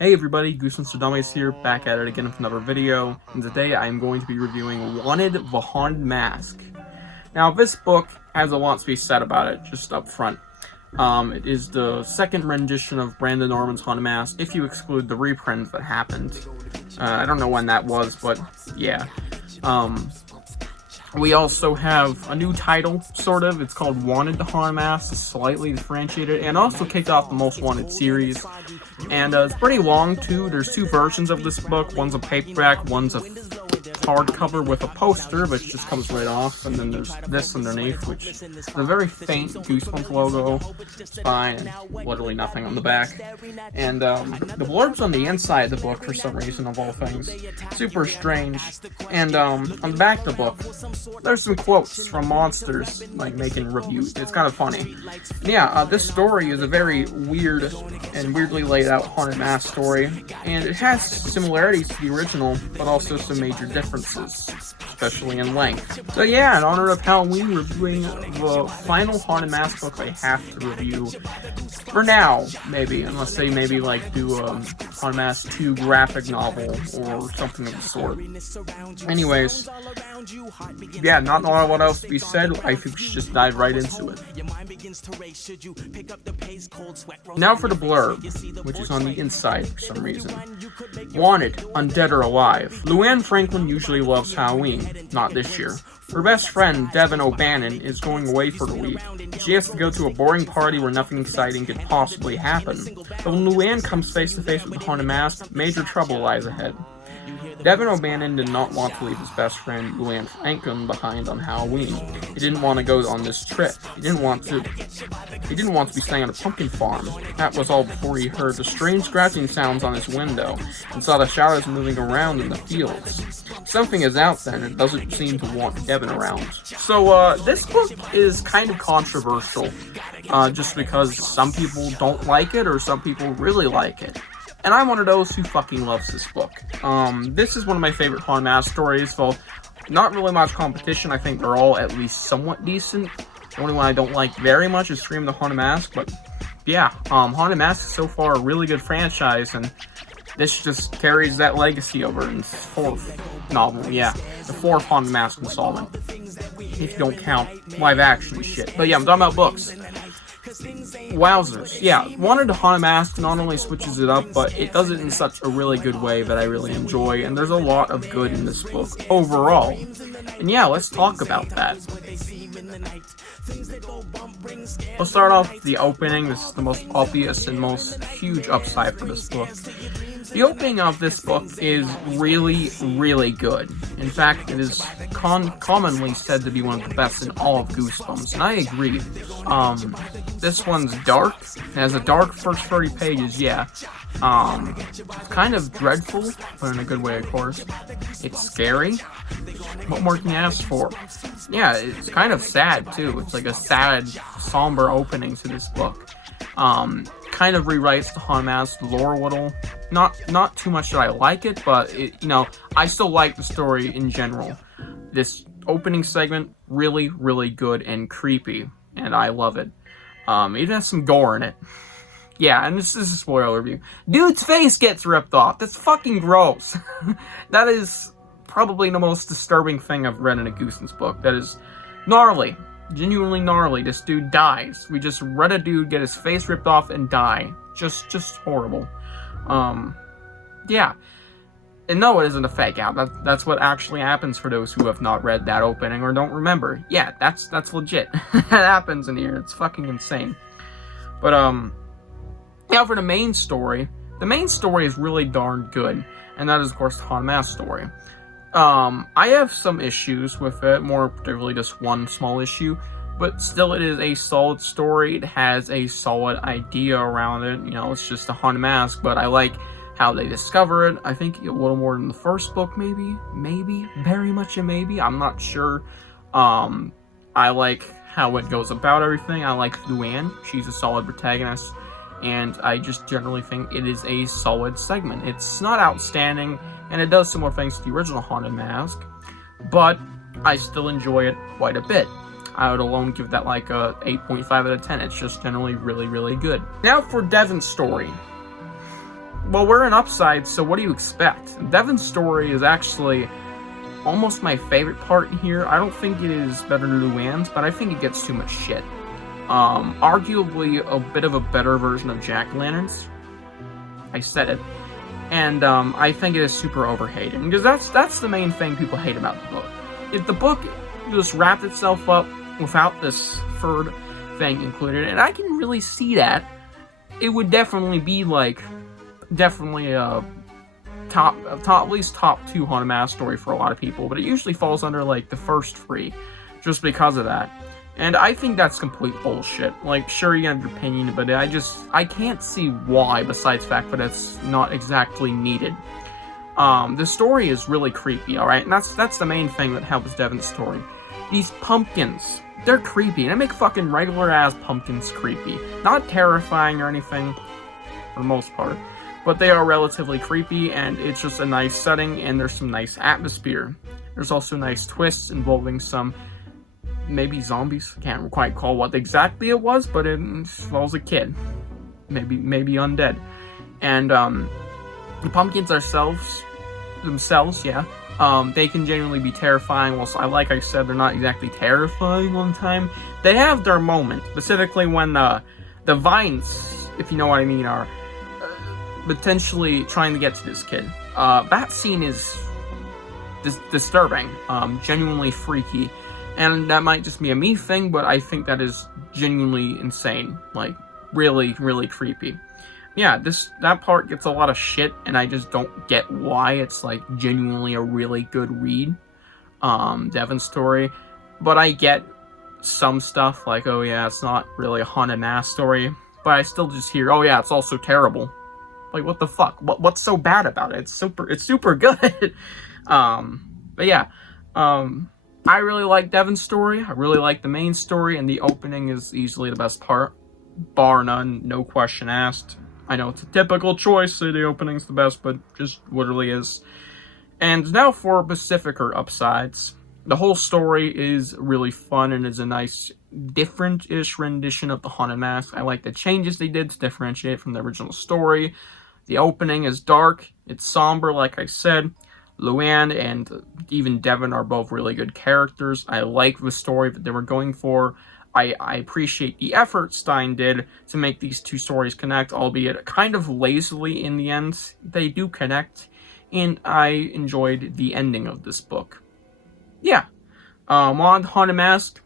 Hey everybody, Goosebumps here, back at it again with another video, and today I am going to be reviewing Wanted: The Haunted Mask. Now, this book has a lot to be said about it, just up front. It is the second rendition of Brandon Norman's Haunted Mask, if you exclude the reprints that happened. I don't know when that was, but yeah. We also have a new title, sort of. It's called Wanted: The Haunted Mask. It's slightly differentiated, and also kicked off the Most Wanted series. And it's pretty long, too. There's two versions of this book. One's a paperback, one's a hardcover with a poster, which just comes right off. And then there's this underneath, which is a very faint Goosebumps logo, spine, and literally nothing on the back. And the blurbs on the inside of the book, for some reason, of all things, super strange. And on the back of the book, there's some quotes from monsters, like, making reviews. It's kind of funny. And yeah, this story is a very weird and weirdly laid out haunted mask story, and it has similarities to the original, but also some major differences, especially in length. So yeah, in honor of Halloween, reviewing the final haunted mask book I have to review, for now, maybe, unless they maybe like do a Haunted Mask 2 graphic novel or something of the sort. Anyways, yeah, not a lot of what else to be said. I think we should just dive right into it. Now for the blurb, which is on the inside for some reason. Wanted, undead or alive. Luann Franklin usually loves Halloween, not this year. Her best friend, Devin O'Bannon, is going away for the week. She has to go to a boring party where nothing exciting could possibly happen. But when Luann comes face to face with the Haunted Mask, major trouble lies ahead. Devin O'Bannon did not want to leave his best friend, Luann Franklin, behind on Halloween. He didn't want to go on this trip. He didn't want to be staying on a pumpkin farm. That was all before he heard the strange scratching sounds on his window, and saw the shadows moving around in the fields. Something is out there, and it doesn't seem to want Devin around. So, this book is kind of controversial, just because some people don't like it, or some people really like it. And I'm one of those who fucking loves this book. This is one of my favorite Haunted Mask stories. Well, not really much competition. I think they're all at least somewhat decent. The only one I don't like very much is Scream the Haunted Mask. But yeah, Haunted Mask is so far a really good franchise, and this just carries that legacy over in its fourth novel. Yeah, the fourth Haunted Mask installment, if you don't count live action shit. But yeah, I'm talking about books. Wowzers. Yeah, Wanted: The Haunted Mask not only switches it up, but it does it in such a really good way that I really enjoy, and there's a lot of good in this book overall. And yeah, let's talk about that. We'll start off with the opening. This is the most obvious and most huge upside for this book. The opening of this book is really, really good. In fact, it is commonly said to be one of the best in all of Goosebumps, and I agree. This one's dark. It has a dark first 30 pages, yeah. Kind of dreadful, but in a good way, of course. It's scary. What more can you ask for? Yeah, it's kind of sad, too. It's like a sad, somber opening to this book. Kind of rewrites the Haunted Mask lore a little. Not too much that I like it, but I still like the story in general. This opening segment, really, really good and creepy, and I love it. Even has some gore in it. Yeah, and this is a spoiler review. Dude's face gets ripped off. That's fucking gross. That is probably the most disturbing thing I've read in a Goosebumps book. That is gnarly. Genuinely gnarly. This dude dies. We just read a dude get his face ripped off and die. Just horrible. Yeah. And no, it isn't a fake out. That's what actually happens for those who have not read that opening or don't remember. Yeah, that's legit. That happens in here. It's fucking insane. But, now for the main story. The main story is really darn good. And that is, of course, the Haunted Mask story. I have some issues with it, more particularly just one small issue, but still it is a solid story. It has a solid idea around it. It's just a Haunted Mask, but I like how they discover it. I think a little more than the first book, maybe, very much a maybe. I'm not sure. I like how it goes about everything. I like Luann. She's a solid protagonist, and I just generally think it is a solid segment. It's not outstanding, and it does similar things to the original Haunted Mask, but I still enjoy it quite a bit. I would alone give that like a 8.5 out of 10. It's just generally really, really good. Now for Devin's story. well, we're in Upside, so what do you expect? Devon's story is actually almost my favorite part here. I don't think it is better than Luann's, but I think it gets too much shit. Arguably a bit of a better version of Jack Lenz's. I said it. And I think it is super overhated, because that's the main thing people hate about the book. If the book just wrapped itself up without this third thing included, and I can really see that, it would definitely be like, definitely a at least top 2 haunted mask story for a lot of people, but it usually falls under like the first 3, just because of that. And I think that's complete bullshit. Like, sure, you have your opinion, but I can't see why, besides the fact that it's not exactly needed. The story is really creepy, alright? And that's the main thing that helps Devon's story. These pumpkins, they're creepy, and they make fucking regular-ass pumpkins creepy. Not terrifying or anything, for the most part, but they are relatively creepy, and it's just a nice setting, and there's some nice atmosphere. There's also nice twists involving some, maybe zombies? I can't quite recall what exactly it was, but it involves a kid. Maybe undead. And, the pumpkins themselves, yeah, they can genuinely be terrifying. Well, like I said, they're not exactly terrifying all the time. They have their moment, specifically when the vines, if you know what I mean, are potentially trying to get to this kid. That scene is disturbing, genuinely freaky, and that might just be a me thing, but I think that is genuinely insane, like really, really creepy. Yeah, that part gets a lot of shit, and I just don't get why. It's like genuinely a really good read, Devon's story, but I get some stuff like, oh yeah, it's not really a haunted mask story, but I still just hear, oh yeah, it's also terrible. Like, what the fuck? What's so bad about it? It's super good. But yeah, I really like Devon's story. I really like the main story, and the opening is easily the best part, bar none, no question asked. I know it's a typical choice, say the opening's the best, but just literally is. And now for Pacificer upsides. The whole story is really fun and is a nice, different-ish rendition of the Haunted Mask. I like the changes they did to differentiate from the original story. The opening is dark, it's somber, like I said. Luann and even Devon are both really good characters. I like the story that they were going for. I appreciate the effort Stine did to make these two stories connect, albeit kind of lazily in the end. They do connect, and I enjoyed the ending of this book. Yeah, Haunted Mask,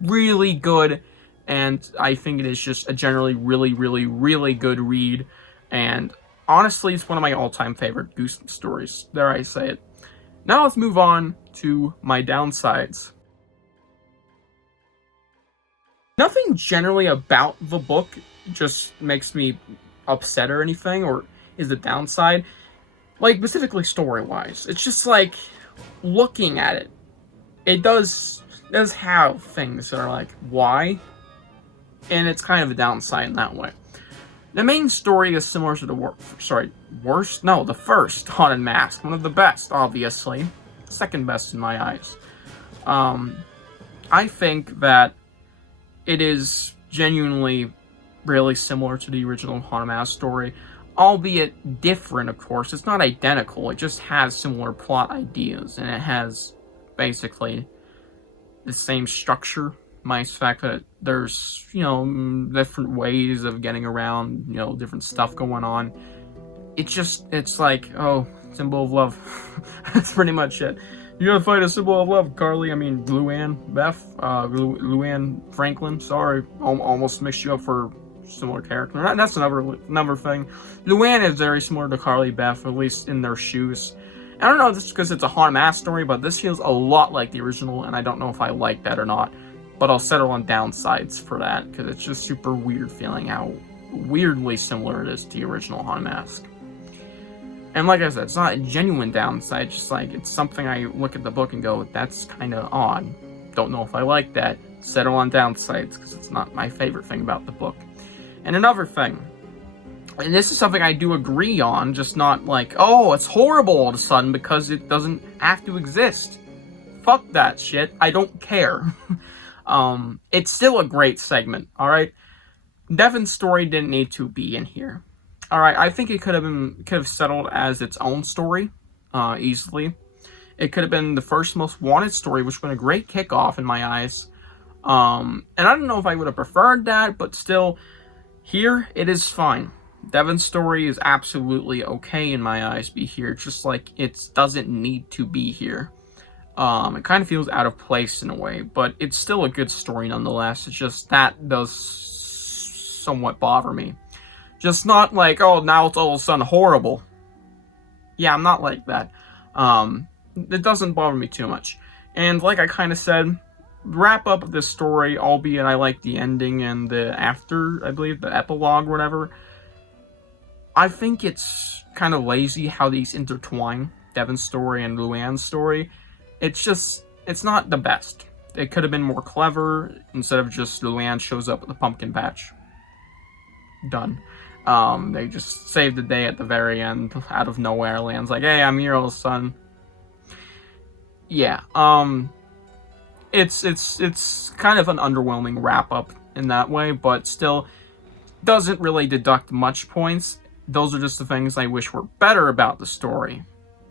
really good, and I think it is just a generally really, really, really good read, and honestly, it's one of my all-time favorite Goosebumps stories. There I say it. Now let's move on to my downsides. Nothing generally about the book just makes me upset or anything, or is the downside. Like, specifically story-wise. It's just like, looking at it, it does have things that are like, why? And it's kind of a downside in that way. The main story is similar to the first Haunted Mask. One of the best, obviously. Second best in my eyes. I think that it is genuinely really similar to the original Haunted Mask story, albeit different, of course. It's not identical, it just has similar plot ideas, and it has basically the same structure, minus the fact that there's, different ways of getting around, different stuff going on. It's like, oh, symbol of love. That's pretty much it. You gotta fight a symbol of love, Carly. Luann Franklin. Sorry, almost mixed you up for similar character. That's another thing. Luann is very similar to Carly Beth, at least in their shoes. I don't know if it's because it's a Haunted Mask story, but this feels a lot like the original, and I don't know if I like that or not. But I'll settle on downsides for that, because it's just super weird feeling how weirdly similar it is to the original Haunted Mask. And like I said, it's not a genuine downside, just like, it's something I look at the book and go, that's kind of odd. Don't know if I like that. Settle on downsides, because it's not my favorite thing about the book. And another thing, and this is something I do agree on, just not like, oh, it's horrible all of a sudden because it doesn't have to exist. Fuck that shit. I don't care. It's still a great segment, alright? Devon's story didn't need to be in here. All right, I think it could have settled as its own story, easily. It could have been the first most wanted story, which would have been a great kickoff in my eyes. And I don't know if I would have preferred that, but still, here it is fine. Devon's story is absolutely okay in my eyes. Be here, just like it doesn't need to be here. It kind of feels out of place in a way, but it's still a good story nonetheless. It's just that does somewhat bother me. Just not like, oh, now it's all of a sudden horrible. Yeah, I'm not like that. It doesn't bother me too much. And like I kind of said, wrap up of this story, albeit I like the ending and the after, I believe, the epilogue or whatever. I think it's kind of lazy how these intertwine, Devon's story and Luann's story. It's not the best. It could have been more clever instead of just Luann shows up at the pumpkin patch. Done. They just saved the day at the very end, out of nowhere. Lan's like, hey, I'm your oldest son. Yeah, it's kind of an underwhelming wrap-up in that way, but still doesn't really deduct much points. Those are just the things I wish were better about the story,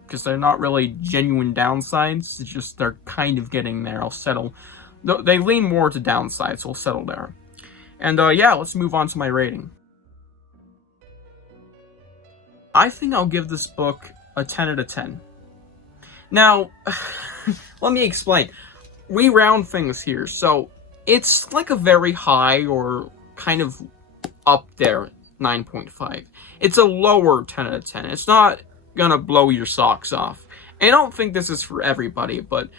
because they're not really genuine downsides. It's just they're kind of getting there. I'll settle. They lean more to downsides, so I'll settle there. And yeah, let's move on to my rating. I think I'll give this book a 10 out of 10. Now, let me explain. We round things here, so it's like a very high or kind of up there 9.5. It's a lower 10 out of 10. It's not gonna blow your socks off. And I don't think this is for everybody, but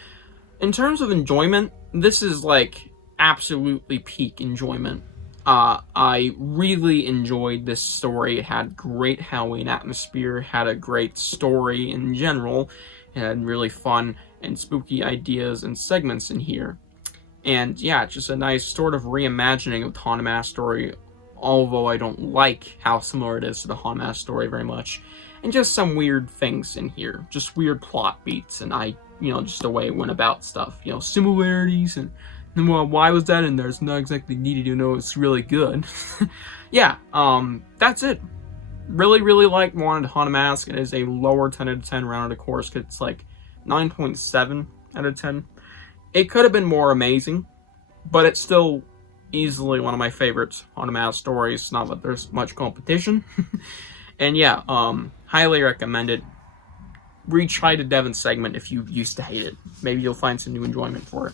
in terms of enjoyment, this is like absolutely peak enjoyment. I really enjoyed this story. It had great Halloween atmosphere, had a great story in general. It had really fun and spooky ideas and segments in here. And yeah, just a nice sort of reimagining of the Haunted Mask story, although I don't like how similar it is to the Haunted Mask story very much. And just some weird things in here. Just weird plot beats and just the way it went about stuff. Similarities and well, why was that in there? It's not exactly needed to know it's really good. Yeah, that's it. Really, really like Wanted Haunted Mask. It is a lower 10 out of 10 rounded, of course, because it's like 9.7 out of 10. It could have been more amazing, but it's still easily one of my favorites Haunted Mask stories. Not that there's much competition. And yeah, highly recommend it. Retry the Devon segment if you used to hate it. Maybe you'll find some new enjoyment for it.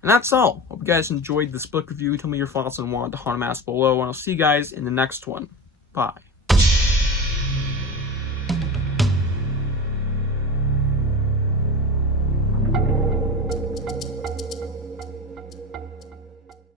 And that's all. Hope you guys enjoyed this book review. Tell me your thoughts on Wanted Haunted Mask below, and I'll see you guys in the next one. Bye.